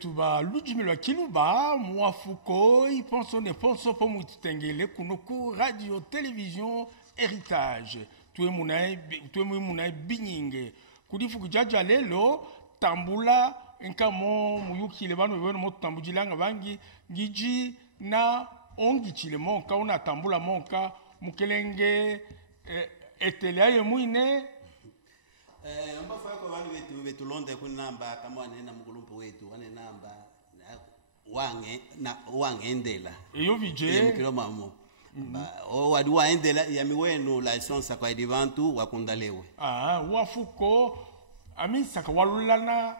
tuba Ludmila Kiluba, moi Foucault, ils pensent pour Moutengele, Kunoku, radio, télévision, héritage. Tu es mon biningue. Kudifu Jaja Lelo, Tambula, Nkamo, Muyuki, le Bano, Mot Tambujilanga Bangi, Giji, Na, Ongichi, le Monka, on a Tambula Monka, Mukelenge, Etelia, Mouine. Mbafaya kwa wanu wetu londe kunamba kama wanena mugulumpu wetu wanenamba wange endela iyo vije mkilo mamu o wadi wa endela ya miwenu license kwa divantu wakundalewe wafuko amisaka walulana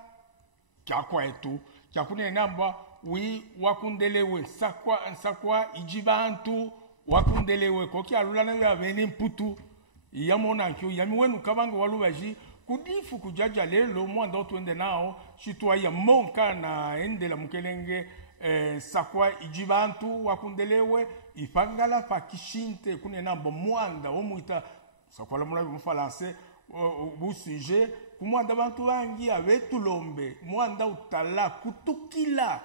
kyakwa etu kyakunenamba wi wakundelewe nsakwa ijibantu wakundelewe koki alulana ya bene mputu yamona nkyo yamiwenu kabanga walubaji kudifu kujaja lelo mwanda twende nao shitwa ya monka na endela mukelenge sakwa ijibantu wakundelewe ifangala pakishinte kunena mwanda omuita sakwa la mula mfalanse bu sujet kumwanda bantu bangi abetulombe mwanda utala kutukila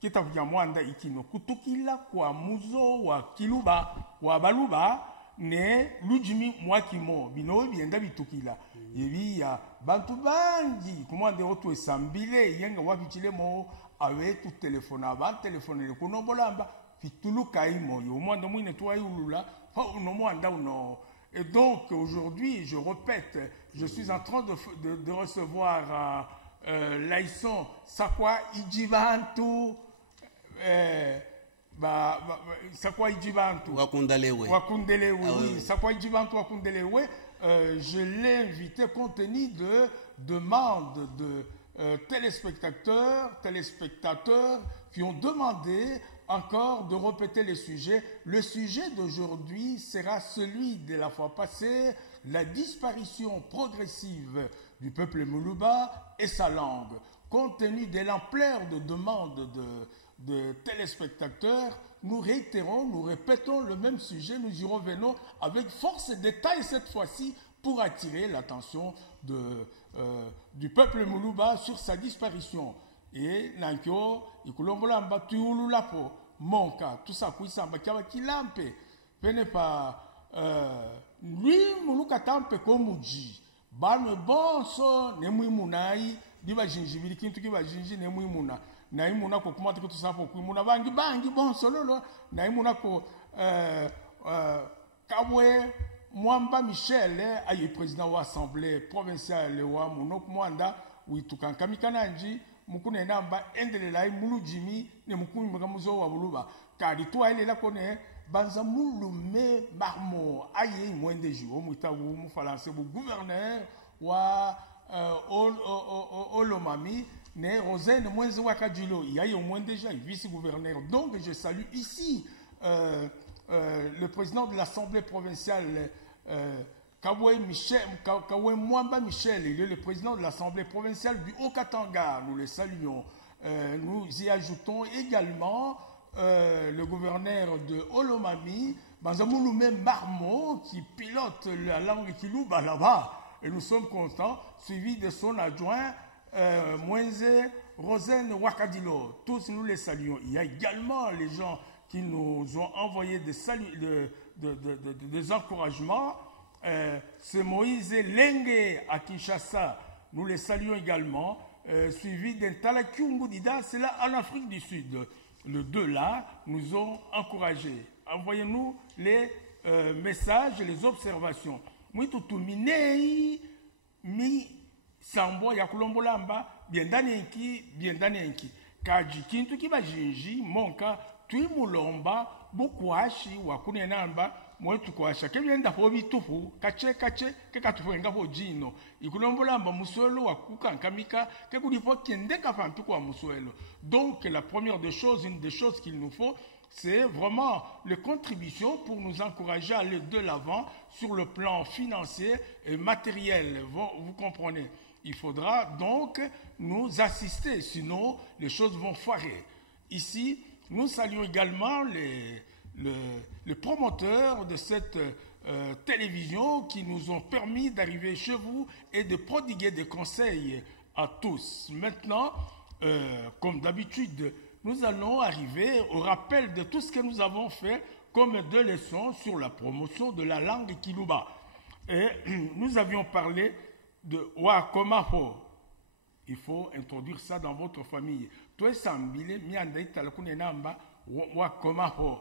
kitakuja mwanda ikino kutukila kwa muzo wa kiluba wa baluba ne lujimi mwakimo bino bienda bitukila yebiya bantu bangi kumwande otu esambile yenga wabichile mo awetu telefona ba telefonele kuno bolamba fituluka imo yo mwanda mwine toi ulula fa uno mwanda uno. Et donc aujourd'hui je répète je suis en train de recevoir Laïson Sakwa Ijibantu Sakwa Ijibantu wakundelewe oui Sakwa Ijibantu wakundelewe. Je l'ai invité compte tenu de demandes de téléspectateurs qui ont demandé encore de répéter le sujet. Le sujet d'aujourd'hui sera celui de la fois passée, la disparition progressive du peuple Muluba et sa langue. Compte tenu de l'ampleur de demandes de téléspectateurs, nous réitérons, nous répétons le même sujet, nous y revenons avec force et détail cette fois-ci pour attirer l'attention du peuple Muluba sur sa disparition. Et Nankyo, Ikulombolamba, Tuululapo, Monka, tout ça, Kuisamba, Kilampe, Penepa, lui, Muluka Tampe, Komuji, Bane Bonso, Nemui Munai, Diva Jinjibili, Kintu Kiva Jinji, Nemui Muna. Naimuna ko kumata ko tusapo kuimuna bangi bon solo naimuna ko Kabwe Mwamba Michel ayi président wa assemblée provinciale wa Munok Mwanda witukankamikanaji mukune namba endelela mulujimi ne mukumi muzo wa buluba kadi to ile la kone banza mulume marmo ayi mwendeji o mutawu mu français bu gouverneur wa Olomami ne Rosen Mwenze Wakadjilo, il y a au moins déjà un vice-gouverneur. Donc je salue ici le président de l'Assemblée provinciale, Kawé Mwamba Michel, il est le président de l'Assemblée provinciale du Haut-Katanga. Nous le saluons. Nous y ajoutons également le gouverneur de Olomami, Banzamouloumé Marmo, qui pilote la langue Kilouba là-bas. Et nous sommes contents, suivi de son adjoint, Mwenze Rosen Wakadilo. Tous nous les saluons. Il y a également les gens qui nous ont envoyé des encouragements. C'est Moïse Lengue à Kinshasa. Nous les saluons également. Suivi d'un Talakiungu Dida, c'est là en Afrique du Sud. Les deux là nous ont encouragés. Envoyez-nous les messages et les observations. Mwitutuminei mi sambo ya kulombolamba biendani enki kaji kintu kiba jinji monka tuimulomba bukwashi wakune namba mwetu kwasha kebyenda ho bitufu kache ke katufunga ho jino ikulombolamba muswelo wakukankamika ke kulipo kendeka fantu kwa muswelo. Donc la première des choses, une des choses qu'il nous faut, c'est vraiment les contributions pour nous encourager à aller de l'avant sur le plan financier et matériel. Vous comprenez? Il faudra donc nous assister, sinon les choses vont foirer. Ici, nous saluons également les promoteurs de cette télévision qui nous ont permis d'arriver chez vous et de prodiguer des conseils à tous. Maintenant, comme d'habitude, nous allons arriver au rappel de tout ce que nous avons fait comme 2 leçons sur la promotion de la langue Kiluba. Et nous avions parlé de Wakomaho. Il faut introduire ça dans votre famille. Toi, Sambile, Miandaïta, Lakunenamba, Wakomaho.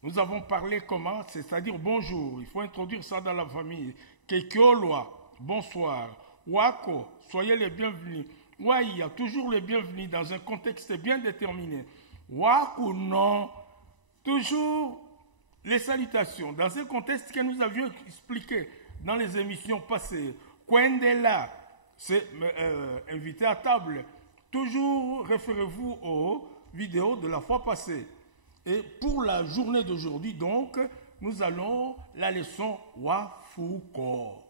Nous avons parlé comment, c'est-à-dire bonjour. Il faut introduire ça dans la famille. Kekiolwa, bonsoir. Wako, soyez les bienvenus. Waïa, toujours les bienvenus dans un contexte bien déterminé. Waku, non, toujours les salutations. Dans ce contexte que nous avions expliqué dans les émissions passées. Kwendela, c'est invité à table. Toujours référez-vous aux vidéos de la fois passée. Et pour la journée d'aujourd'hui, donc, nous allons la leçon Wafuko.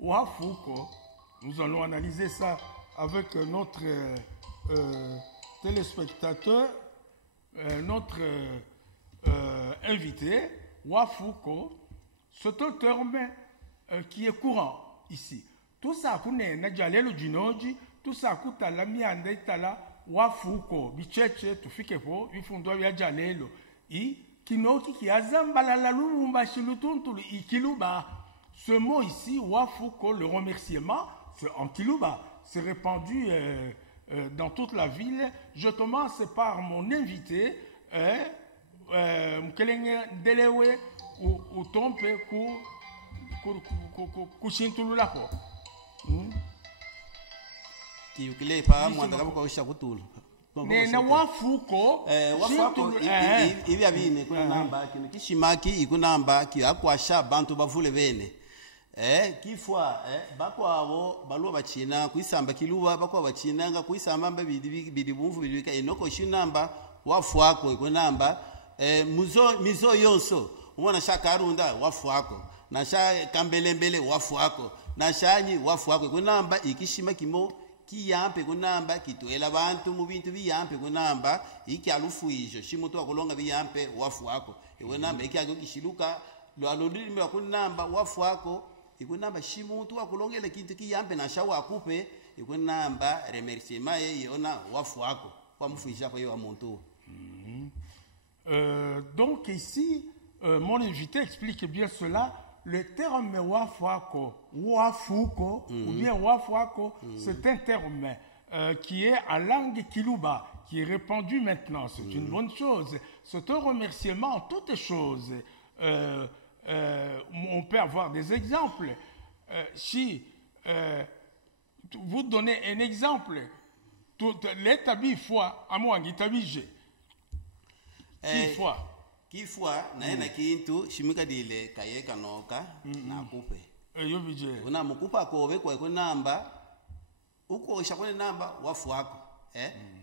Wafuko, nous allons analyser ça avec notre téléspectateur, notre invité. Wafuko, c'est un terme qui est courant ici. Tout ça, tout ça, Wafuko bicheche tufike po ifundwa ya jalelo kinoki kiazambala la lumba shilutuntulu ikiluba. Ce mot ici Wafuko, le remerciement, c'est en Kiluba, c'est répandu dans toute la ville. Je commence par mon invité Mkelenge Delewe ou Tompe kushintulu lako. Kiukile pa mwanda kama kwa shakutulu. Na Wafuko Wafuko ibi abine kuna namba kino kishimaki ikunamba ki akwasha bantu bavule bene. Kifwa bakwa abo baluwa bachina kuisamba Kiluba bakwa bachina nga kuisamba mba bidi bumvu bidika inoko shinamba Wafuko ikunamba mizo yonso umwana shakarunda Wafuko na sha kambelembele Wafuko na shanyi Wafuko ikunamba ikishima kimo kiyampe kunamba kitwela abantu mu bintu biyampe kunamba iki alufu ijo shimuto akulonga biyampe Wafuko ikunamba iki akishiluka lwalolimi kunamba Wafuko ikunamba shimuntu akulongela kintu kiyampe na shawa akupe ikunamba remerciement yona Wafuko kwa mufuisha kwa yo muntu. Donc ici mon invité explique bien cela. Le terme Wafuko, Wafuko ou bien Wafuko, c'est un terme qui est en langue Kiluba, qui est répandu maintenant. C'est une bonne chose. C'est un remerciement en toutes choses. On peut avoir des exemples. Si vous donnez un exemple, l'établi foi, à moi, l'établi fois. Kifwa na kintu shimika dile kayeka noka na kupe. Yo bije. Una mukupa ko be ko namba uko shakone namba Wafuko.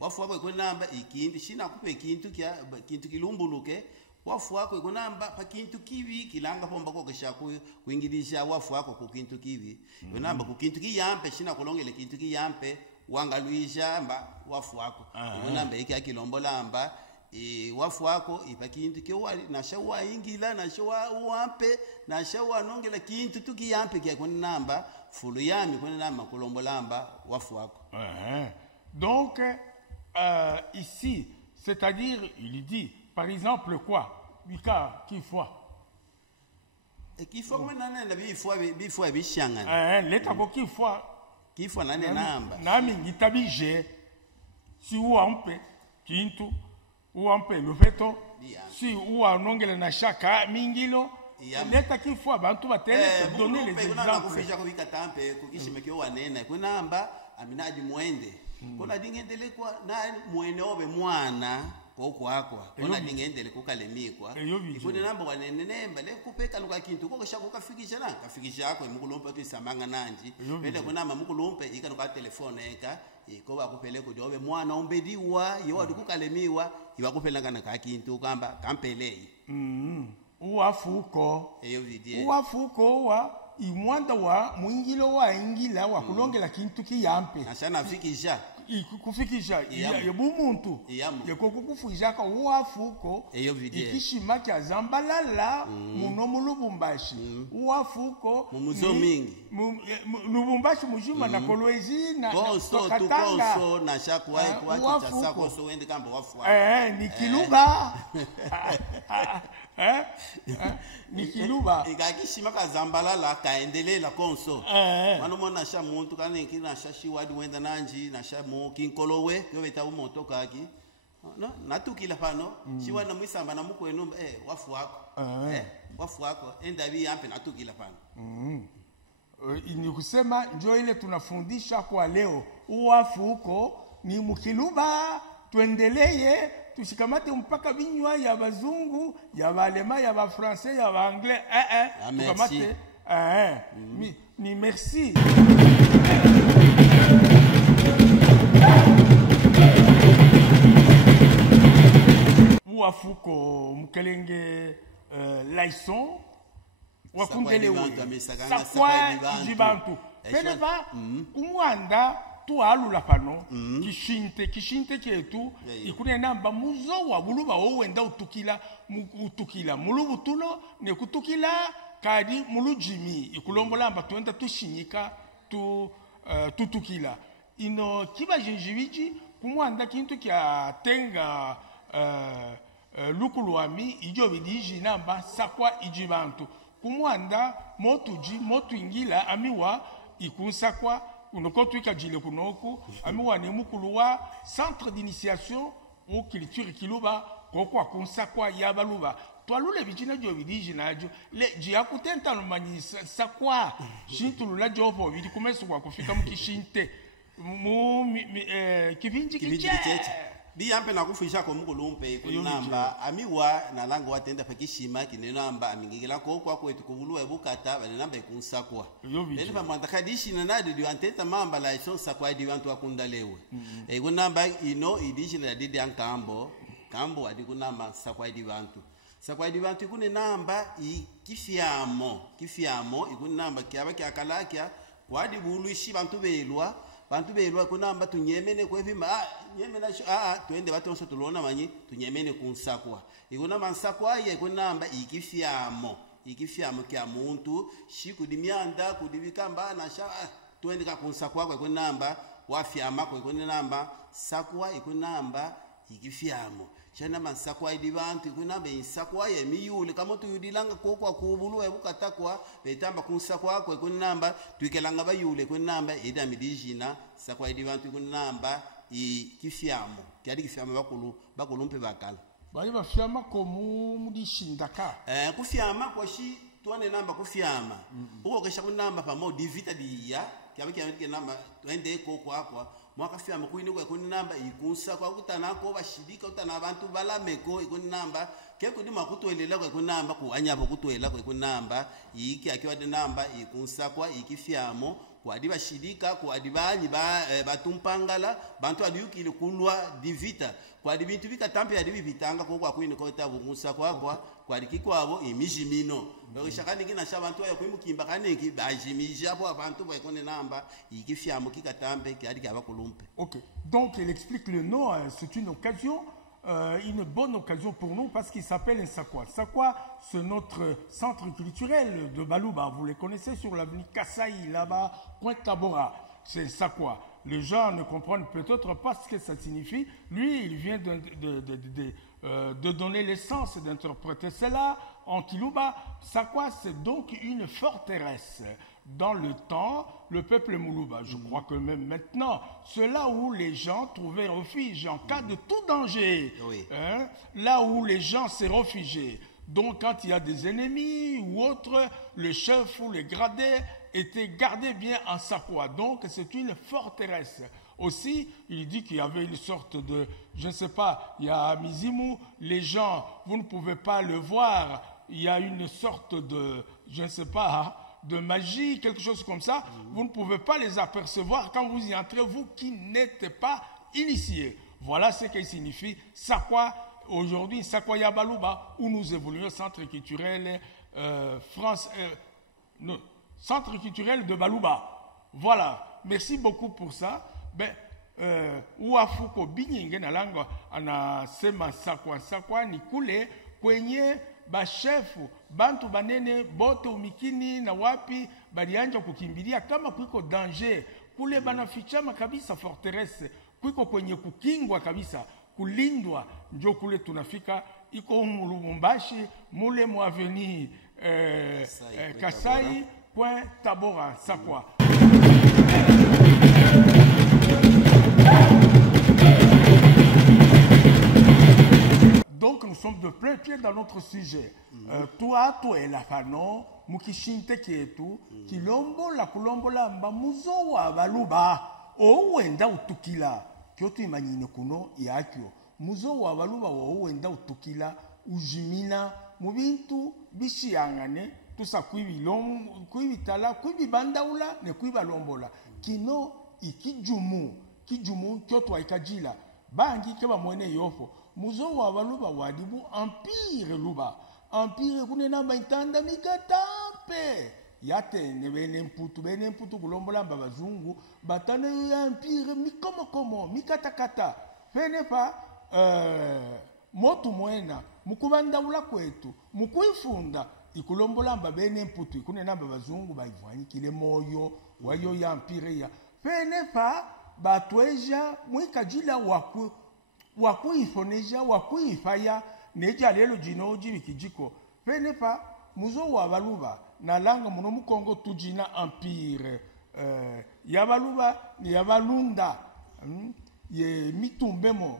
Wafuko ko namba ikintu shina kupe kintu kya kintu kilumbuluke Wafuko ko namba pa kintu kiwi kilanga pomba ko keshaku kuingilisha Wafuko ku kintu kiwi. Ko namba ku kintu kiyampe shina kulongele kintu kiyampe wangaluisha mba Wafuko. Ko namba iki akilombola amba Wafuko ipa kintu ke na shawa ingila na shawa uampe na shawa nongela kintu tukiyampe kya kunamba fulu yami kunamba kulombolamba Wafuko. Donc ici, c'est-à-dire il dit par exemple quoi bika kifwa kifwa mwana na bifwa bishangana leta ko kifwa nane namba nami ngitabije si uampe kintu uampe lufeto si uwa nongele na shaka mingilo leta kifwa bantu batele te donner les exemples kufisha ko bikatampe kukishimekyo wanena kunamba aminaji muende kona dingendele kwa na muene obe mwana kokwakwa kona dingendele kukalemikwa ikune namba wanene nemba le kupeka luka kintu kokosha kukafikisha na kafikisha yako emukulompa twisamanga nanji bende kunamba mukulompe ikanuka telefone eka ikoba kupele kudobe mwana ombediwa yewadi kukalemiwa ibakupela kana ka kintu kamba kampelei Wafuko eyo vidie Wafuko wa imwanda wa mwingilo wa ingila wa kulongela kintu kiyampe nasana fikisha kufikisha yebumuntu yekokukufuyizaka uwafuko ikishima kya zambalala muno mulubumbashi uwafuko mumuzomingi lubumbashi mujuma na kolwezi na katanga konso na shakwa kwa chasako so wende kamba wafwa ni kiluba ni kiluba ikakishima ka zambalala kaendelela konso manomona sha muntu kana kina shashi wadi wenda nanji na sha mo kinkolowe yo beta umoto kaki no natukila pano shiwa na mwisamba na mukwenu wafu wako wafu wako endabi yampe natukila pano ni kusema ndio ile tunafundisha kwa leo uwafu huko ni mkiluba tuendelee tushikamate mpaka vinywa ya bazungu ya balema ya ba français ya ba anglais tukamate ni merci uwafuko mkelenge laison wakundelewe sakwa jibantu peneva kumwanda tualula pano kishinte kietu ikune namba muzo wa buluba wenda utukila mulubu tulo ne kutukila kadi mulujimi ikulombola amba tuenda tushinyika tutukila ino kiba jinjibiji kumwanda kintu kya tenga lukuluami ijo bidiji namba sakwa ijibantu kumwanda motu ingila amiwa ikunsakwa unokotu ikajile kunoku amiwa ni mukulu wa centre d'initiation au culture kiluba kokwa kunsakwa yabaluba twalule bijina jo bidiji najo le jia kutenta lumanyi sakwa shintulula jopo bidi kumeso kwa kufika mukishinte kivinji kicheche biyampe na kufisha ko mukulumpe kunamba amiwa na lango watenda pakishima kinenamba amingikila ko kwa kwetu kubulwa bukata bale namba ikunsakwa bele pamanda kadishi na nadi di antenta mamba la ison sakwa di wantu akundalewe kunamba ino idishi na didi ankambo kambo adi kunamba sakwa di wantu ikune namba kifiamo ikunamba kyaba kyakalakya kwadi buluishi bantu belwa kunamba tunyemene kwevima nyemena tuende batonso tulona manyi tunyemene kunsakwa ikuna mansakwa ye kunamba ikifiamo kya muntu shikudimyanda kudibikamba na sha tuende ka kunsakwa kwa kunamba wafyama kwa kunamba sakwa ikunamba ikifiamo chana mansakwa idi bantu ikunamba insakwa ye miyule kama tuyudilanga kokwa kubulu ebukatakwa betamba kunsakwa kwa kunamba tuikelanga bayule kunamba ida midijina sakwa idi bantu ikunamba ikifiamo kyali kifiamo bakulumpe bakala bali bafyama ko mudishindaka kufyama kwa shi tuone namba kufyama uko kesha kunamba pamo divita diya kyabe namba twende ko kwa mwaka fyama kuini kwa namba ikunsa kwa kutanako bashidika utana abantu balameko ikunamba keko ndima kutwelela kwa namba kuanyabo kutwela kwa namba iki akiwa namba ikunsa kwa ikifyamo kwa diba shidika kwa dibanyi batumpangala bantu adiyukile kulwa divita kwa dibintu bikatampe ya dibitanga kwa kuini kwa tabungusa kwa dikikwabo imijimino bakishakani kina shabantu ya kwimukimba kaniki bajimija hapo abantu baikone namba ikifyamo kikatambe kyadi kabakulumpe. OK. Donc il explique le nom, c'est une occasion une bonne occasion pour nous parce qu'il s'appelle un Sakwa. Sakwa, c'est notre centre culturel de Balouba. Vous les connaissez sur l'avenue Kassaï, là-bas, Pointe Tabora. C'est Sakwa. Les gens ne comprennent peut-être pas ce que ça signifie. Lui, il vient de donner l'essence, d'interpréter cela en Kilouba. Sakwa, c'est donc une forteresse. Dans le temps, le peuple Moulouba, je crois que même maintenant, c'est là où les gens trouvaient refuge en cas de tout danger. Oui. Hein? Là où les gens s'est réfugiés. Donc, quand il y a des ennemis ou autres, le chef ou les gradés étaient gardés bien en Sakwa. Donc, c'est une forteresse. Aussi, il dit qu'il y avait une sorte de, je ne sais pas, il y a Mizimu, les gens, vous ne pouvez pas le voir, il y a une sorte de, je ne sais pas, de magie, quelque chose comme ça, vous ne pouvez pas les apercevoir quand vous y entrez, vous qui n'êtes pas initiés. Voilà ce que signifie Sakwa. Aujourd'hui, Sakwa Yabalouba, où nous évoluons, centre culturel centre culturel de Balouba. Voilà. Merci beaucoup pour ça. Ben, uafuko binyinge na langa anasema sakwa ni kule kwenye bashefu bantu banene bote umikini na wapi balianja kukimbilia kama kuiko danger kule banafichama kabisa forteresse kuiko kwenye kukingwa kabisa kulindwa njo kule tunafika iko Lubumbashi mule mu avenue Kasai point Tabora Sakwa. Donc nous sommes de plein pied dans notre sujet. Toi et la fano mukishinte kietu kilombola kulombola mba muzo wa baluba owenda utukila kyotu imanyine kuno yakyo muzo wa baluba owenda utukila ujimina mu bintu bishiyangane tusa kwibitala kwibibandaula ne kwibalombola kino ikijumu kyotu aikajila bangi keba mwene yofo muzo wa baluba wadibu empire luba empire kunena maitanda mikatampe yate ne bene mputu kulombola mbabazungu batane ya empire mikomo mikatakata fenepa motu mwena mukubandaula kwetu mukuifunda ikulombola mbabene mputu ikunena mbabazungu baivwanyikile moyo wayo ya empire ya fenepa batweja mwikajila wakuifoneja wakuifaya neja lelo jinoji bikijiko penepa muzo wa baluba na langa muno mukongo tujina empire ya baluba ni ya balunda ye mitumbemo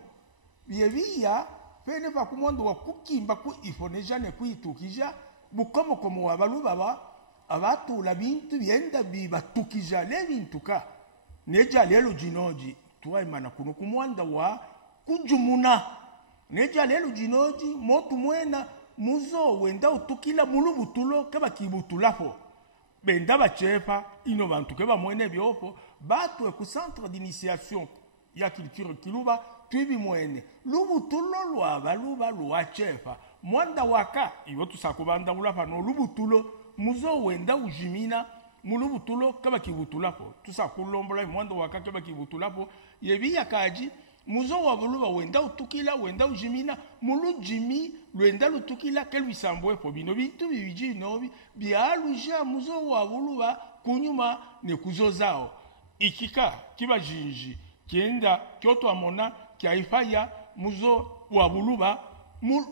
ye via penepa kumondo wa kukimba ku ifoneja ne kuitukija bukomo komo wa baluba ba abatu la bintu byenda bibatukija le bintuka neja lelo jinoji tuwa imana kuno kumwanda wa kujumuna neja lelo jinoji motu mwena muzo wenda utukila mulubutulo kaba kibutulafo benda bachefa ino bantu keba mwene byofo batu ku centre d'initiation ya culture kiluba twibi mwene lubutulo lwa baluba lwa chefa mwanda waka iyo tusakubanda ulafa no lubutulo muzo wenda ujimina mulubutulo kaba kibutulafo tusakulombola mwanda waka kaba kibutulafo yebi yakaji muzo wa baluba wenda utukila wenda ujimina mulu jimi lwenda lutukila kelwisambwe po bino bintu bibiji nobi byaluja muzo wa baluba kunyuma ne kuzozao ikika kiba jinji kienda kyoto amona kyaifaya muzo wa baluba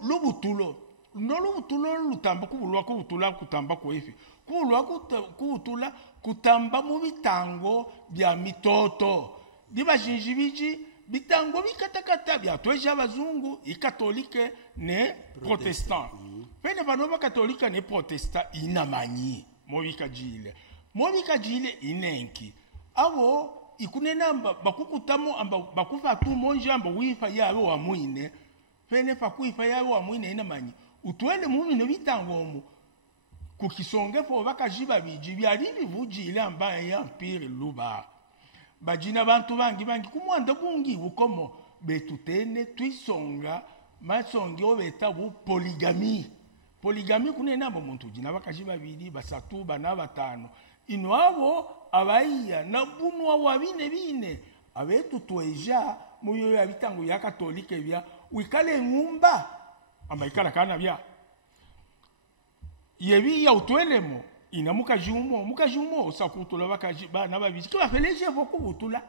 lubutulo no lubutulo lutamba kubulwa kubutula kutamba ko ifi kubulwa kubutula kutamba mu bitango bya mitoto diba jinji biji bitango bikatakata bya tweja bazungu ikatolike ne protestant pene vanova katolika ne protestant inamanyi mobikajile inenki abo ikunenamba bakukutamo amba bakufa tu monja amba wifa yabo wa mwine pene pakuifa yabo wa mwine inamanyi utwele mumi no bitango mu kukisonge fo bakajiba biji byali bivujile amba ya empire luba bajina bantu bangi kumwanda bungi bukomo betutene twisonga masongi obeta bu polygamy kunena bo muntu jina bakaji babiri basatu bana batano inwabo abaiya na bunwa wabine abetu tweja muyo ya bitango ya katolike bya wikale ngumba amaikala kana bya yebi ya utwelemo ina mukajumo sakutula bakaji bana babiji kiba feleje bokubutula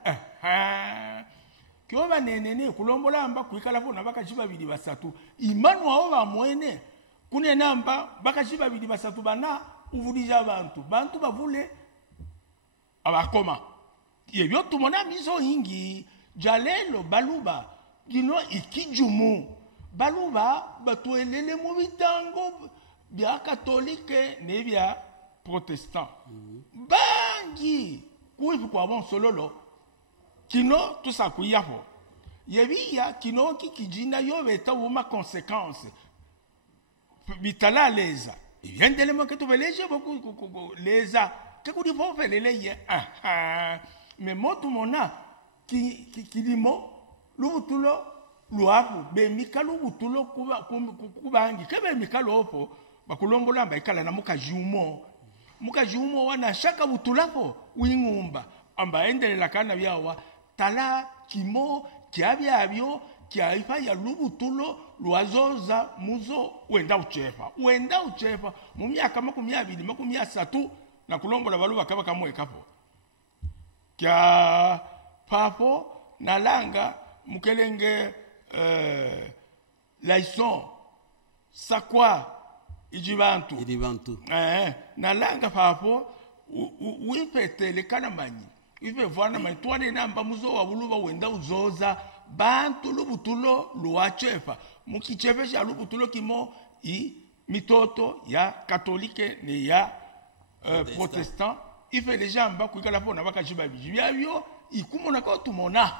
kyo banenene kulombola amba kwikala fona bakaji babiri basatu imanu aho bamwene kune namba bakaji babiri basatu bana uvulija abantu bavule abakoma yebyo tumona mizo ingi jalelo baluba gino ikijumu baluba batuelele mu bitango bya katolike ne bya protestant bangi kuifu kwa bon sololo kino tusakuyafo yebiya kino kikijina yo beta uma conséquence bitala leza yendele mo ketu beleje boku leza ke kudi fo felele ye mais motu mona kilimo lubutulo luafu be mikalu butulo kubangi kebe mikalu opo bakulombola mba ikala na mukajumo wana shaka butulapo wingumba amba endelela kana byawa tala kimo kiabyabyo kiaifa ya lubutulo lwazoza muzo wenda uchefa mu myaka 20 23 na kulombola baluba kaba kamwekapo kya papo nalanga mukelenge laison sakwa ijibantu nalanga papo wipetele kanamanyi ife vwana maitwane namba muzo wa buluba wenda uzoza bantu lubutulo luachefa mukichefesha lubutulo kimo mitoto ya katolike ne ya protestant ife lejamba kuikala pona bakajiba bijibyo ikumona ko tumona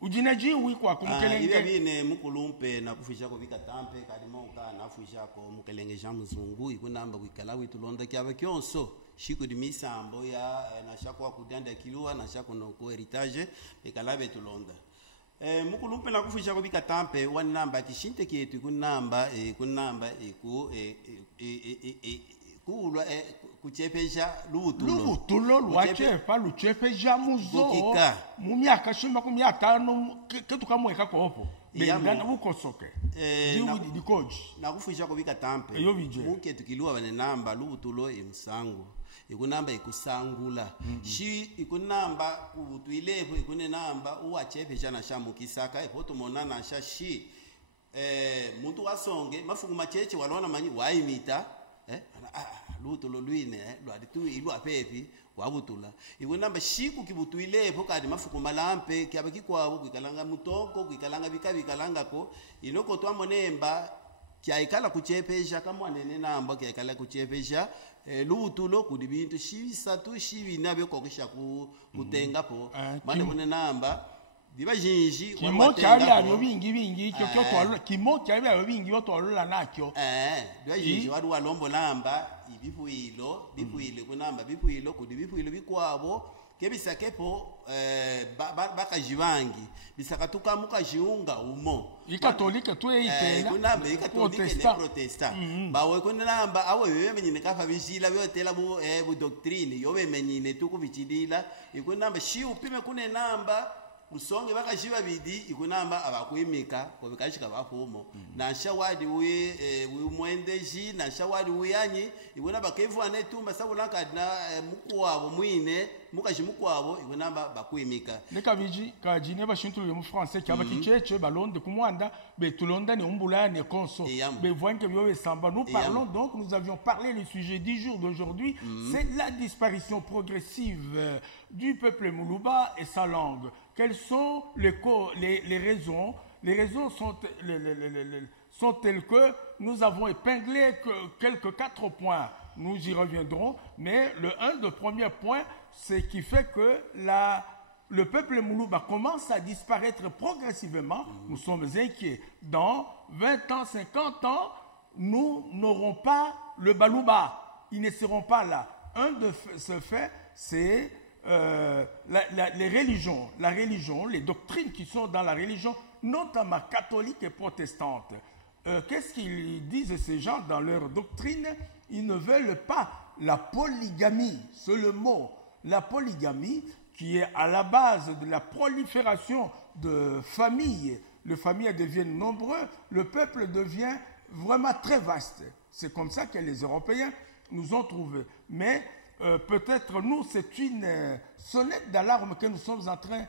ujinaji wikwa kumkelenge ibe bine mukulumpe na kufisha ko bikatampe kalimo ka nafusha ko mukelenge Jean Muzungu ikunamba kuikala witulonda kyaba kyonso shiko di misambo ya na shako kudanda kilua na shako no ko heritage ekalabe tulonda mukulumpe na kufisha ko bikatampe one number kishinte kietu kunamba kulwa kuchepesha lubutulo lwachefa luchepesha muzo mu myaka 15 ketu kamweka kopo bengana bukosoke jiwidi dikoji na kufisha ko bikatampe muke tukilwa bane namba lubutulo imsangu ikunamba ikusangula shi ikunamba kubutuilepo ikune namba uwachepesha na shamukisaka ipoto mona na shashi muntu wasonge mafuku macheche walona manyi waimita lubutulo lwine lwaditu ilu apepi wabutula ikunamba shiku kibutuilepo kadi mafuku malampe kyaba kikwabo kwikalanga mutoko kwikalanga bikalanga ko inoko twamonemba kyaikala kuchepesha kamwanene namba kyaikala kuchepesha lubutulo kudi bintu shibisatu shibinabe kokisha kutengapo mane kune namba biba jinji kimo cyari abyo bingi cyo twalula kimo cyari abyo bingi twalula nakyo biba jinji wari walombo namba bipuilo kunamba bipuilo kudi bipuilo bikwabo kebisakepo bakajibangi bisakatuka mukajiunga umo ikatolika tuyeitela kunamba ikatolika ne protestant bawe kunamba awe bemenyine kafa bijila byotela bu doctrine yobe menyine tukubichidila ikunamba shi upime kune namba usonge bakajiba bidi ikunamba abakwimika ko bikashika bafumo na shawadi we mwendeji na shawadi uyanyi ikunamba kevu anetumba sabulanka na mukwabo mwine mukaji mukwabo ikunamba bakwimika nekabiji kajine bashintu mu français cyaba kicheche balonde kumwanda betulonda ne umbula ne konso be voinke byo samba nous parlons donc nous avions parlé le sujet du jour d'aujourd'hui c'est la disparition progressive du peuple Muluba et sa langue. Quelles sont les raisons? Les raisons sont telles que nous avons épinglé quelques 4 points. Nous y reviendrons, mais le premier point, c'est qui fait que le peuple Muluba commence à disparaître progressivement. Nous sommes inquiets. Dans 20 ans, 50 ans, nous n'aurons pas le Baluba. Ils ne seront pas là. Un de ce fait, c'est les religions, les doctrines qui sont dans la religion, notamment catholique et protestante. Qu'est-ce qu'ils disent ces gens dans leur doctrine? Ils ne veulent pas la polygamie, c'est le mot. La polygamie qui est à la base de la prolifération de familles. Les familles deviennent nombreuses, le peuple devient vraiment très vaste. C'est comme ça que les Européens nous ont trouvés. Mais peut-être nous, c'est une sonnette d'alarme que nous sommes en train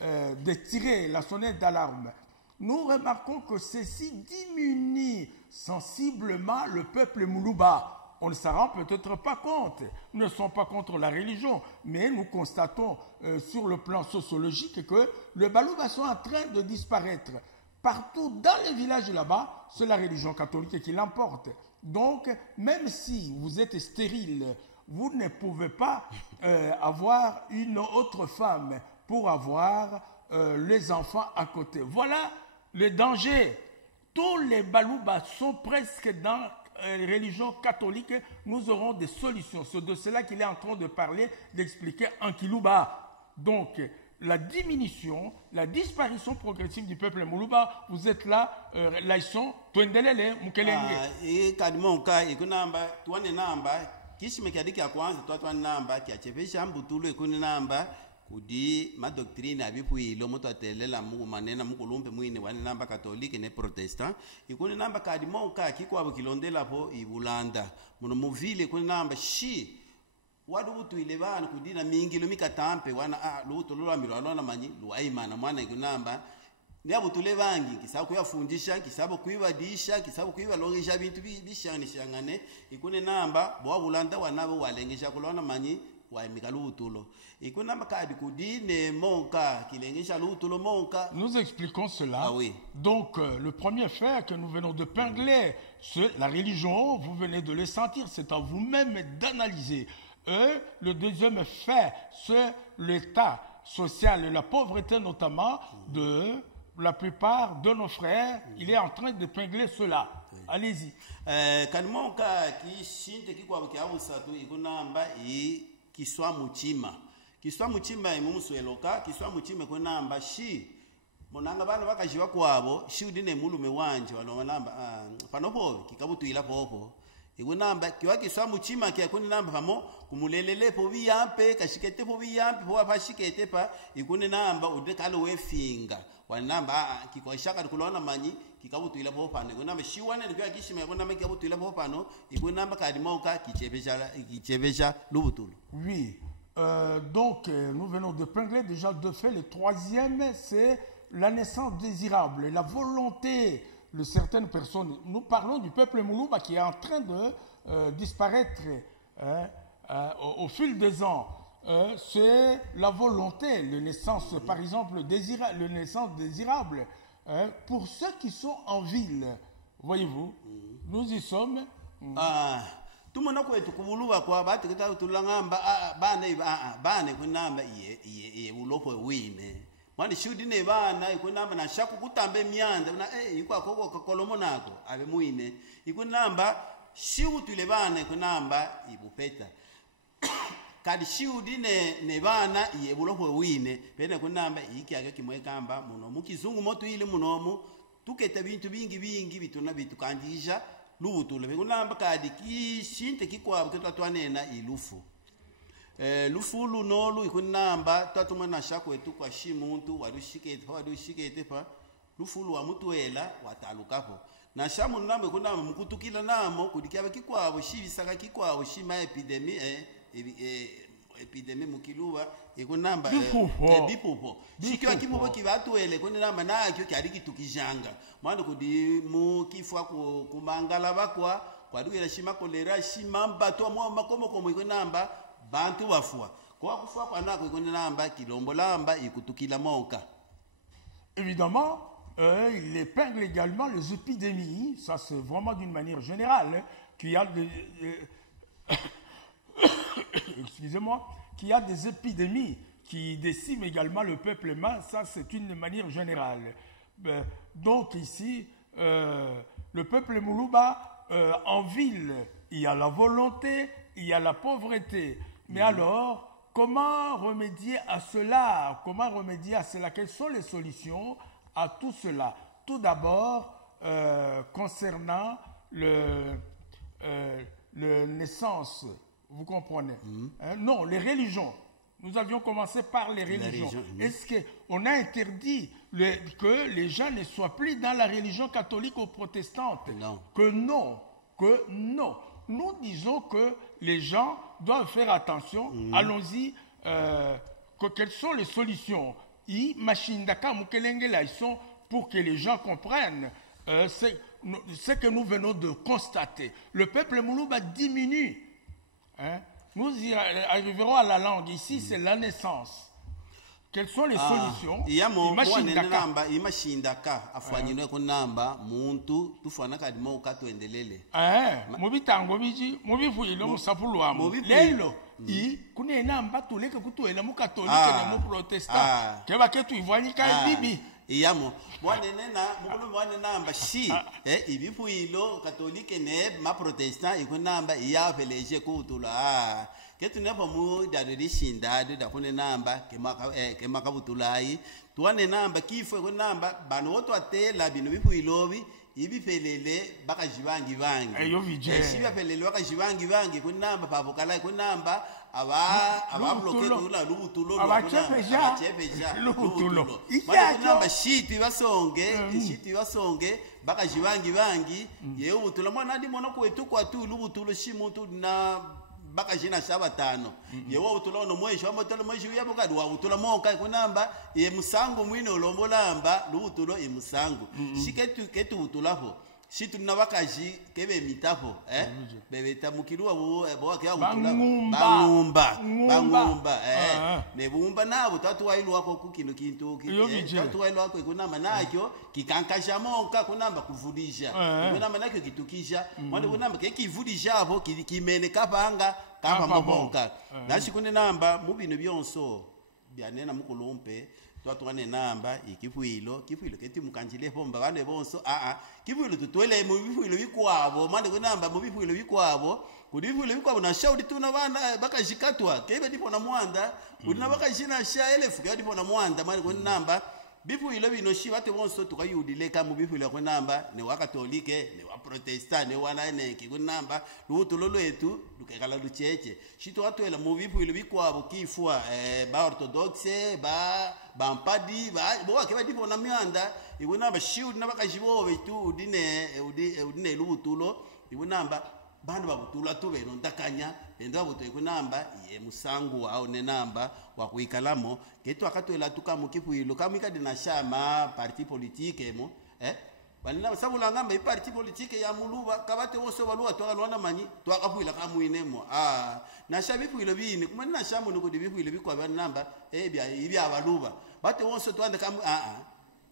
de tirer, la sonnette d'alarme. Nous remarquons que ceci diminue sensiblement le peuple Muluba. On ne s'en rend peut-être pas compte. Nous ne sommes pas contre la religion, mais nous constatons sur le plan sociologique que les Baluba sont en train de disparaître. Partout dans les villages là-bas, c'est la religion catholique qui l'emporte. Donc, même si vous êtes stérile, vous ne pouvez pas avoir une autre femme pour avoir les enfants à côté. Voilà le danger. Tous les Baluba sont presque dans la religion catholique. Nous aurons des solutions. C'est de cela qu'il est en train de parler, d'expliquer en Kiluba. Donc, la diminution, la disparition progressive du peuple Muluba, vous êtes là, laïson, tuendelele, mukelenge. Et kadmonka, ikunamba, tuane namba, kishime kadiki ya kwanza, tuane namba, kiachepesha mbutulu ikuni namba, kudi ma doctrine abipuilo moto atelela mungu manena mukulumbe mwine wane namba katolike ne protestant ikuni namba kadi monka kikwabo kilondela po ibulanda muno muvile kuni namba shi wadu utu ilebana kudina mingilo mikatampe wana luto lulwamiro alona manyi luaimana mwana ikunamba ndiabo tulevangi kisabo kuyafundisha kisabo kuibadisha kisabo kuibalongesha bintu bishangane ikune namba bwa bulanda wanabo walengesha kulona manyi waimika lutulo ikune namba kadi kudine monka kilengesha lutulo monka. Nous expliquons cela. Ah oui. Donc le premier fait que nous venons de pingler, c'est la religion, vous venez de le sentir, c'est à vous-même d'analyser. Le deuxième fait, c'est l'état social et la pauvreté notamment de la plupart de nos frères. Il est en train d'épingler cela. Oui. Allez-y. Kanmonka ki shinte kikwabo kyabusatu ikunamba kiswa muchima. Kiswa muchima imumusweloka, kiswa muchima kunamba shi monanga bana bakajiwa kwabo shi udine mulume wanje wanonamba panopo kikabutuila popo. Ikunamba kiwa kiswa muchima kya kuni namba pamo kumulelele po biyampe kashikete po biyampe po apashikete pa ikuni namba udekalo wefinga wanamba kikoshaka kulona manyi kikabutuila po pano ikunamba shiwane ndikwa kishima ikunamba kikabutuila po pano ikunamba kadimoka kichebesha lubutulu. Oui. Donc nous venons de pingler déjà deux faits. Le troisième, c'est la naissance désirable, la volonté de certaines personnes. Nous parlons du peuple Moulouba qui est en train de disparaître au fil des ans. C'est la volonté, la naissance, par exemple, le naissance désirable. Pour ceux qui sont en ville, voyez-vous, nous y sommes. Tumona kwetu kubuluba kwa bati kita tulangamba bane kunamba ye ulopo wine mwana shudi ne bana ikunamba na shaku kutambe myanda na ikwa koko kakolomo nako abe muine ikunamba shiutule bana ikunamba ibupeta kadi shudi ne bana ye ulopo wine pene kunamba iki ake kimwekamba muno mukizungu moto ile munomu tuketa bintu bingi bituna bitukandisha lubutule bekunamba kadi kishinte kikwabo ketwatwanena ilufu lufu lunolu ikunamba twatumana shakwetu kwa shimuntu wadushikete pa lufu lwa mutwela watalukapo na shamu nambe kunamba mukutukila namo kudikiaba kikwabo shibisaka kikwabo shima epidemi mukiluwa ikunamba bipupo shikiwa kipupo kibatwele kunamba nakyo kyali kitukijanga mwana kudi mukifwa kumangala bakwa kwaduira shima kolera shima mbato mwa makomo komo ikunamba bantu bafwa kwa kufwa kwa nako ikunamba kilombo lamba ikutukila monka. Évidemment, il épingle également les épidémies, ça c'est vraiment d'une manière générale, qu'il y a des excusez-moi, qu'il y a des épidémies qui déciment également le peuple humain, ça c'est une manière générale. Donc ici, le peuple Moulouba, en ville, il y a la volonté, il y a la pauvreté. Mais alors, comment remédier à cela? Comment remédier à cela? Quelles sont les solutions à tout cela? Tout d'abord, concernant le naissance, vous comprenez? Non, les religions. Nous avions commencé par les religions. Est-ce qu'on a interdit que les gens ne soient plus dans la religion catholique ou protestante? Non. Que non. Nous disons que les gens doivent faire attention. Allons-y. Quelles sont les solutions? Ils sont pour que les gens comprennent ce que nous venons de constater. Le peuple Moulouba diminue. Nous arriverons à la langue. Ici, c'est la naissance. Quelles sont les solutions? Imashindaka afanyinwe kunamba muntu tufana kadi moka tuendelele. Mubitango biji mubivuilo musapulwamo. Lelo kune namba tuleke kutuela mu katolike na mu protestant. Keba ketu ivanyika bibi. Iyamo mwanenena mukulu mwanenamba shi ibipuilo katolike ne ma protestant ikunamba iyaveleje kutula ketu nepo mu dadiri shindade da kune namba kemaka butulai tuwane namba kifwe kunamba bano woto atela bino bipuilobi ibipelele bakajibangi bangi eyo vije shiba pelele bakajibangi bangi kunamba papokala kunamba bloqué kula lubutulo abachepeja lubutulo namba shiti basonge baka jibangi bangi ye ubutula mwana ndi mona kwetu kwa tu lubutulo shimuntu na baka jina shaba tano ye wa utula no mweshi wa motelo mweshi yabo kadi wa utula monka kunamba ye musango mwine olombolamba lubutulo e musango shiketu ketu utulapo shitu na bakaji kebe mitapo bebe tamukirwa bo akya bangumba ne bumba nabo tatu wailu wako kukindu kintu tatu wailu wako kunamba nakyo kikankasha monka kunamba kuvudisha kunamba nakyo kitukisha mwande kunamba kekivudisha hapo kimene kapanga kapa mabonka nashikune namba mubino byonso byanena mukulumpe twatwane namba ikifuilo keti mukanjile pomba bane bonso kifuilo tutwele mu bifuilo bikwabo mande kunamba mu bifuilo bikwabo kudifuilo bikwabo na shaudi tuna bana bakashikatwa kebe ndipo na mwanda udina bakashina sha elefu kebe ndipo na mwanda mande kunamba bifuilo bino shi bate bonso tukayudile kama bifuilo kunamba ne wakatolike ne wa protestant ne wana eneki kunamba lutulo lwetu lukekala lucheche shito watwela mu bifuilo bikwabo kifua ba orthodoxe ba mpadi bo akeba ndipo na myanda ibunamba shiudi nabakajibobe tu udine lutulo ibunamba bantu babutula tu beno ndakanya endo abuto ikunamba ye musangu wao ne namba wa kuikalamo ketu akatwela tukamu kifuilo kamika dinashama parti politique mo balina sabula ngamba iparti politique ya muluba kabate wose baluwa to alwana manyi to akafuila kamuinemo na shabifuilo bini kumana na shamu nuko dibifuilo bikwa banamba ibya baluba bate wose to ande kamu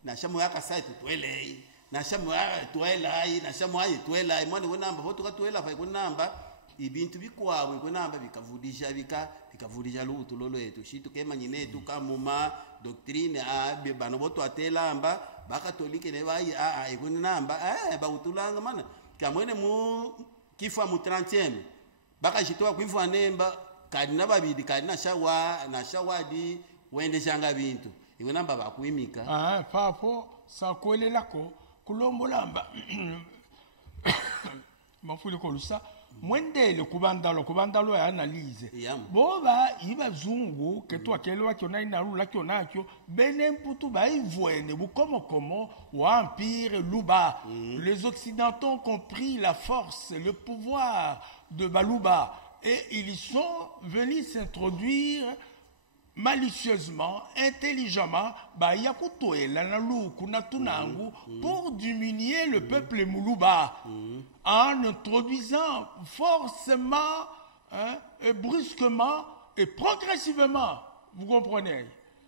na shamu yaka site twelei na shamu twelai na shamu ayi twelai mwana wenamba hoto katwela fa kunamba ibintu bikwabo kunamba bikavudisha bikavudisha lutu lolwetu shitu kema nyinetu kamuma doctrine bano boto atelamba bakatolike ne bayi ikunamba bautulanga mana kamwene mu kifa mu 30e bakashitoa kuifa nemba kadina babidi kadina shawadi wende shanga bintu ikunamba bakuimika papo sakwelelako kulombolamba mafuli kolusa mwendele kubandalo ya analyse boba ibazungu ketu akelwa kyona inarula kyonakyo benemputu baivwene bukomokomo wa empire luba les occidentaux ont compris la force le pouvoir de Baluba et ils sont venus s'introduire malicieusement, intelligemment, pour diminuer le peuple Muluba en introduisant forcément et brusquement et progressivement, vous comprenez,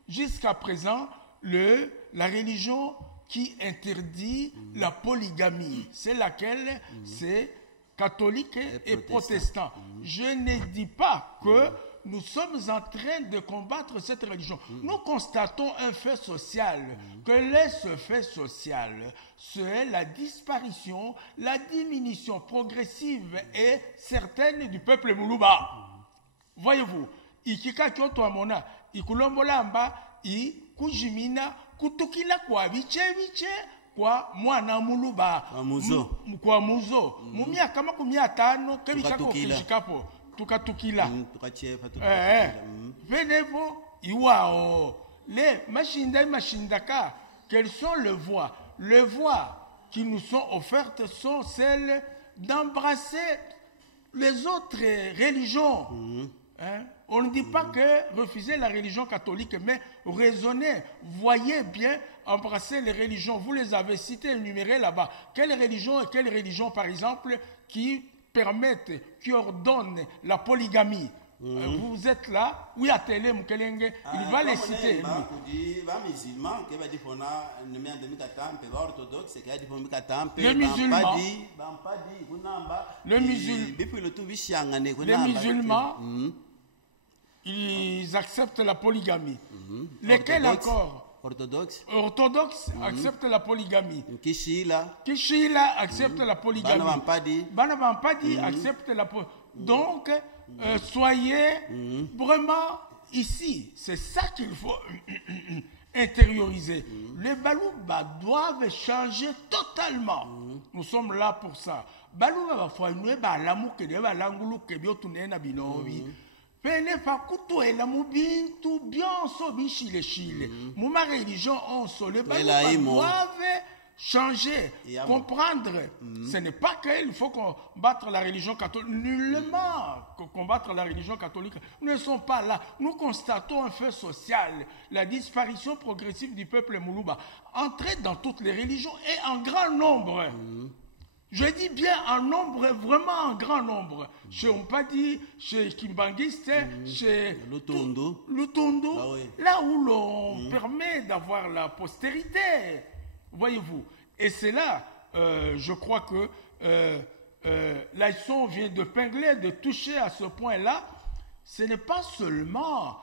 jusqu'à présent, la religion qui interdit la polygamie, c'est laquelle c'est catholique et protestant. Je ne dis pas que nous sommes en train de combattre cette religion. Nous constatons un fait social. Quel est ce fait social? C'est la disparition, la diminution progressive et certaine du peuple Muluba. Voyez-vous, ikika kyoto amona, ikulombolamba, ikujimina, kutukila kwa biche, kwa mwana Muluba. Kwa muzo. Mumia kama kumia tano, kebikako kishikapo. Tukatukila venevo iwao les machindaka quelles sont les voies qui nous sont offertes sont celles d'embrasser les autres religions on ne dit pas que refuser la religion catholique mais raisonner voyez bien embrasser les religions vous les avez citées énumérées là-bas quelle religion par exemple qui permettent, qui ordonnent la polygamie. Vous êtes là, oui, à télé, Moukelenge, il va les citer. Les musulmans, ils acceptent la polygamie. Lesquels encore? Orthodoxe accepte la polygamie. Kishila accepte la polygamie. Banavampadi accepte la polygamie. Donc, soyez vraiment ici. C'est ça qu'il faut intérioriser. Les Balouba doivent changer totalement. Nous sommes là pour ça. Balouba va faire l'amour que de langulu que biotunena binobi. pene fakuto ela mubintu bionso bishile. Muma religion onso le doivent changer, comprendre. Ce n'est pas qu'il faut combattre la religion catholique. Nullement combattre la religion catholique. Nous ne sommes pas là. Nous constatons un fait social, la disparition progressive du peuple Muluba. Entrer dans toutes les religions et en grand nombre. Je dis bien en nombre, vraiment en grand nombre. Chez Ompadi, chez Kimbanguiste, chez Lutondo, là où l'on permet d'avoir la postérité. Voyez-vous. Et c'est là, je crois que Laïson vient de pingler, de toucher à ce point-là. Ce n'est pas seulement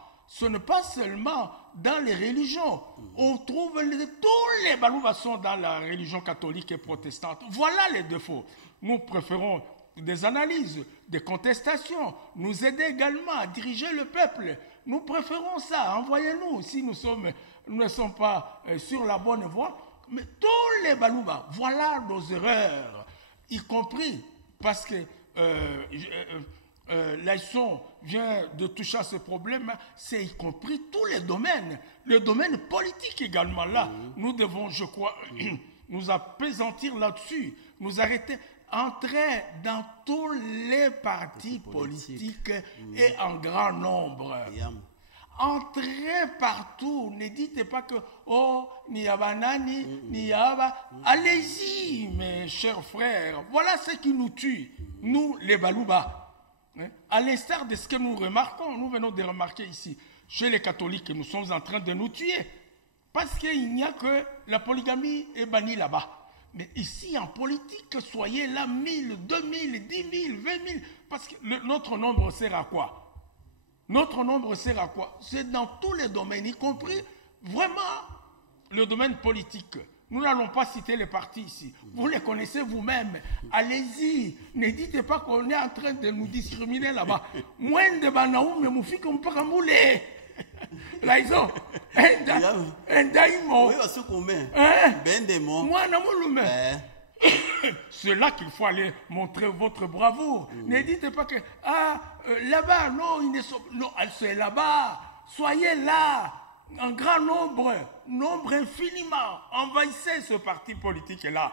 dans les religions. On trouve tous les balouvassons dans la religion catholique et protestante. Voilà les défauts. Nous préférons des analyses, des contestations, nous aider également à diriger le peuple. Nous préférons ça. Envoyez-nous si nous ne sommes pas sur la bonne voie. Mais tous les balouba, voilà nos erreurs, y compris parce que Laïson vient de toucher à ce problème, c'est y compris tous les domaines, le domaine politique également là. Nous devons, je crois, nous apaisantir là-dessus, nous arrêter, entrer dans tous les partis politiques et en grand nombre. Entrez partout, ne dites pas que oh, ni yabanani, ni yaba. Allez-y, mes chers frères. Voilà ce qui nous tue, nous les balouba. À l'instar de ce que nous remarquons, nous venons de remarquer ici, chez les catholiques, nous sommes en train de nous tuer. Parce qu'il n'y a que la polygamie est bannie là-bas. Mais ici, en politique, soyez là 1000, 2000, 10 000, 20 000. Parce que notre nombre sert à quoi? Notre nombre sert à quoi? C'est dans tous les domaines, y compris vraiment le domaine politique. Nous n'allons pas citer les partis ici. Vous les connaissez vous-même. Allez-y. Ne dites pas qu'on est en train de nous discriminer là-bas. Moins de banaou, mais moufik on peut ramouler. Là, ils ont un daïmo. Oui, parce qu'on met. Ben des mots. Moi, non, c'est là qu'il faut aller montrer votre bravoure. Ne dites pas que là-bas, non, non, c'est là-bas. Soyez là, en grand nombre infiniment. Envahissez ce parti politique-là.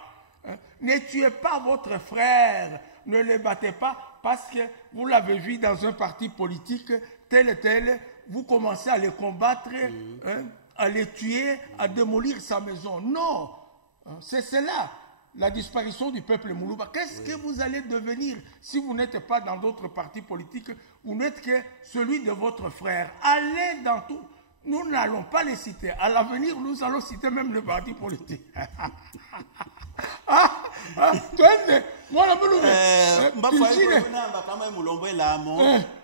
Ne tuez pas votre frère, ne le battez pas parce que vous l'avez vu dans un parti politique tel et tel. Vous commencez à les combattre, à les tuer, à démolir sa maison. Non, c'est cela. La disparition du peuple Muluba. Qu'est-ce que vous allez devenir si vous n'êtes pas dans d'autres partis politiques? Vous n'êtes que celui de votre frère. Allez dans tout. Nous n'allons pas les citer. À l'avenir, nous allons citer même le parti politique. Moi,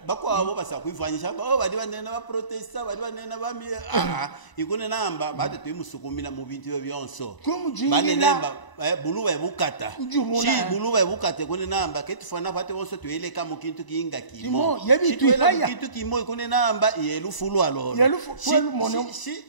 bakwa abo basakwivanyisha babo bali banene ba protesta bali banene ba mi ikune namba bade tuimusukumina mu bintu byonso banenemba buluwe bukata shi buluwe bukate kune namba ketufana bate bonso tueleka mu kintu kinga kimo kintu kimo ikune namba yelufulu alolo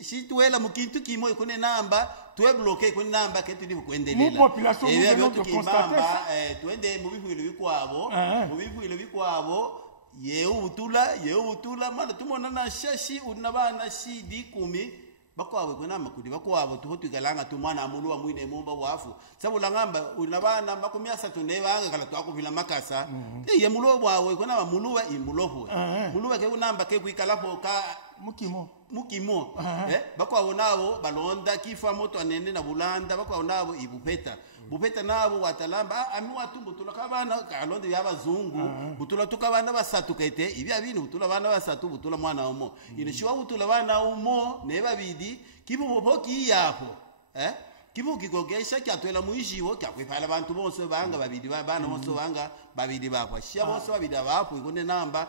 shi tuela mu kintu kimo ikune namba tuwe bloqué ikune namba ketuli kwendelela ebyo byo tukimamba twende mu bihuilo bikwabo yeubutula mana tumona na shashi unabana shidi 10 bakwawe kona makudi bakwabo tuhotigalanga tumwana amulwa mwine momba wafu sabula ngamba unabana makumyasa tunebanga kala twakuvila makasa ye mulo bwawe kona bamuluwa imuloho muluwa ke unamba ke kwikalapo ka mukimo bakwawo nabo balonda kifa moto anene na bulanda bakwawo nabo ibupeta bupeta nabo watalamba ami watumbutula kabana kalonde yabazungu butula tukabana basatu kete ibya bino butula bana basatu butula mwana omo inishiwa butula bana omo ne babidi kibuboki yapo kibu kikogesha kyatwela muishiwo kyakwiphala abantu bonse banga babidi bana bonse banga babidi bakwa shia bonse babidi bapo ikone namba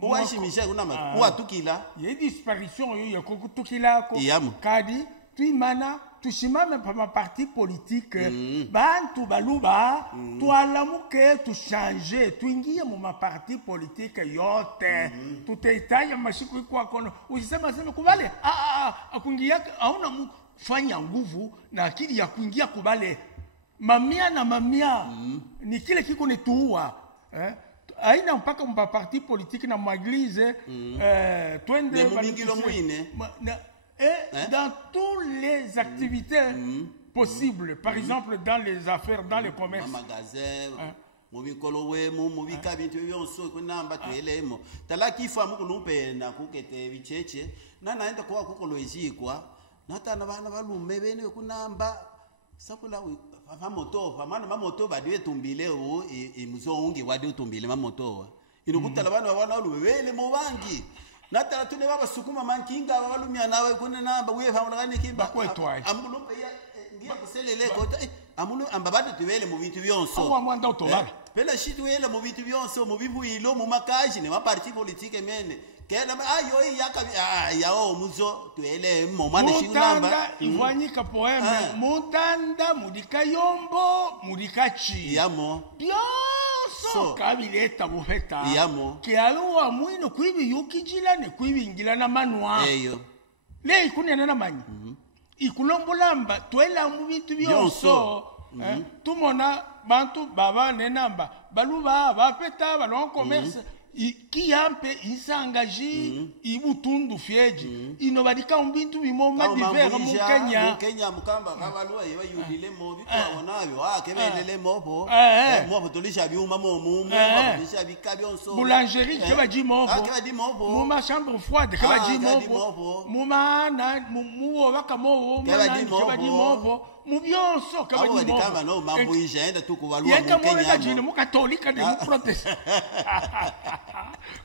uwashimisha kunama uwatukila ye disparition yo yakokutukila ko kadi tuimana tushimame pa parti politique bantu baluba tualamuke tushanje tuingie mu parti politique yote tutaitaya mashiku kwa kono usisema sema kubale akuingia hauna mfanya nguvu na akili ya kuingia kubale mamia na mamia ni kile kiko netuua aina mpaka mpa parti politique na maglize twende dans toutes les activités possibles, par exemple dans les affaires, dans les commerces, magasins, mubikolo wemu mubika bintu byonso kunamba twelemo talaki fa mukulumpe na kukete bicheche na naenda kwa kukolo izikwa natana bana balume bene kunamba sakula mamoto famana mamoto badiwe tumbile o muzongi wadi tumbile mamoto inokutala bana balume bene mubangi natala tune baba sukuma mankinga balumya nawe kunamba we fa ngani kimba kwetwa amulumpe ya ngia kuselele kota amunu ambabade tuwele mu bintu byonso awa mwanda utolala pela shitu wele mu bintu byonso mu bibuilo mu makaji ne ma parti politique mene kena ayo yaka yao muzo tuwele mu mwana shinamba mutanda ivanyika poeme mutanda mudika yombo mudika chi yamo byonso kabileta bufeta yamo ke aluwa mwino kwibi yukijila ne kwibi ngila na manwa eyo le ikunena na manyi ikulombolamba twela mu bintu byonso tumona bantu baba nenamba baluba bapeta balon commerce qui ampe isangaji ibutundu fieji inobadika mbintu bimoma divers mu Kenya mukamba kabalwa yewa yudile mo bikwa nayo akebelele mopo mopo tulisha biuma momu tulisha bikabyonso boulangerie kebaji mopo muma chambre froide kebaji mopo muma na muwo bakamowo kebaji mopo mubyonso kebaji mopo kama no mambo ijaenda tukubalwa mu Kenya jine mu katolika de mu protest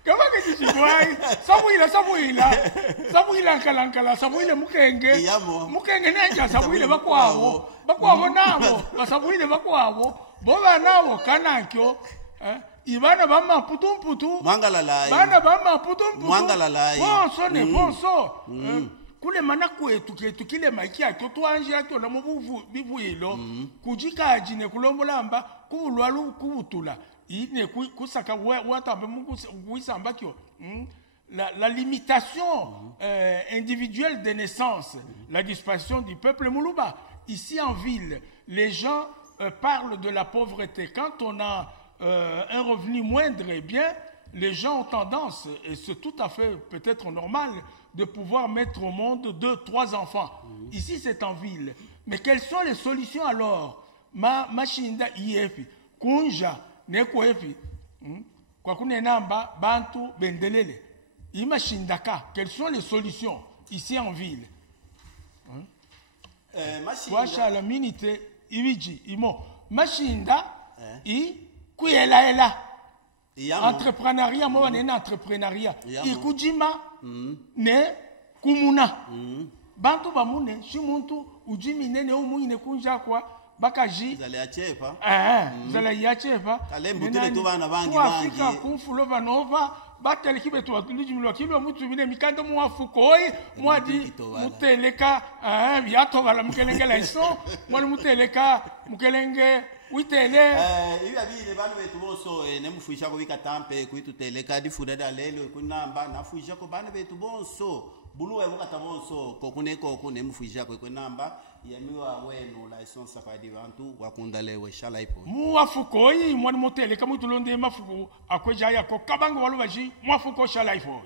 kama kishibwai sabuila kalankala sabuile mukenge nenja sabuile bakwabo nabo basabuile bakwabo boba nabo kanankyo ibana bama putumputu mwangalalai bana bama putumputu mwangalalai bonso kule mana kwetu kile makia kyo twanje kyo na mubuvu bibuilo kujika ajine kulombolamba kubulwalu kubutula ine kusaka watambe mukusamba kyo la limitation individuelle des naissances, la disparition du peuple Moulouba. Ici en ville, les gens parlent de la pauvreté. Quand on a un revenu moindre, eh bien, les gens ont tendance, et c'est tout à fait peut-être normal, de pouvoir mettre au monde 2-3 enfants. Ici, c'est en ville. Mais quelles sont les solutions alors? Machinda IEFI, Kunja, Neko EFI, kwa kunenamba, Bantu, Bendelele. Imashindaka, quelles sont les solutions ici en ville? Kwa la minute, Iwiji, Imo. Machinda, Kuyela. Entrepreneuriat, moi, on est entrepreneuriat. Ikujima, ne kumuna. Bantu bamune, shimuntu, ujimi nene umune kunja kwa bakaji. Zale ya chefa. Zale ya chefa. Kalembu tele tu bana bangi. Afrika kumfulova nova. Bateli kibetu wakilijimilwa kilwa mutu mine mikanda muafukoi mwadi muteleka biato bala mukelenge iso mwadi muteleka mukelenge witele ibi abile balo betu bonso nemufisha ko bikatampe kuituteleka difuda dalelo kunamba nafisha ko bana betu bonso buluwe bukata bonso ko kuneko ko nemufisha ko kunamba yamiwa wenu license kwa divantu wakundalewe shalaipo muafukoi mwadi muteleka mutulonde mafuko akweja yako kabango walubaji muafuko shalaipo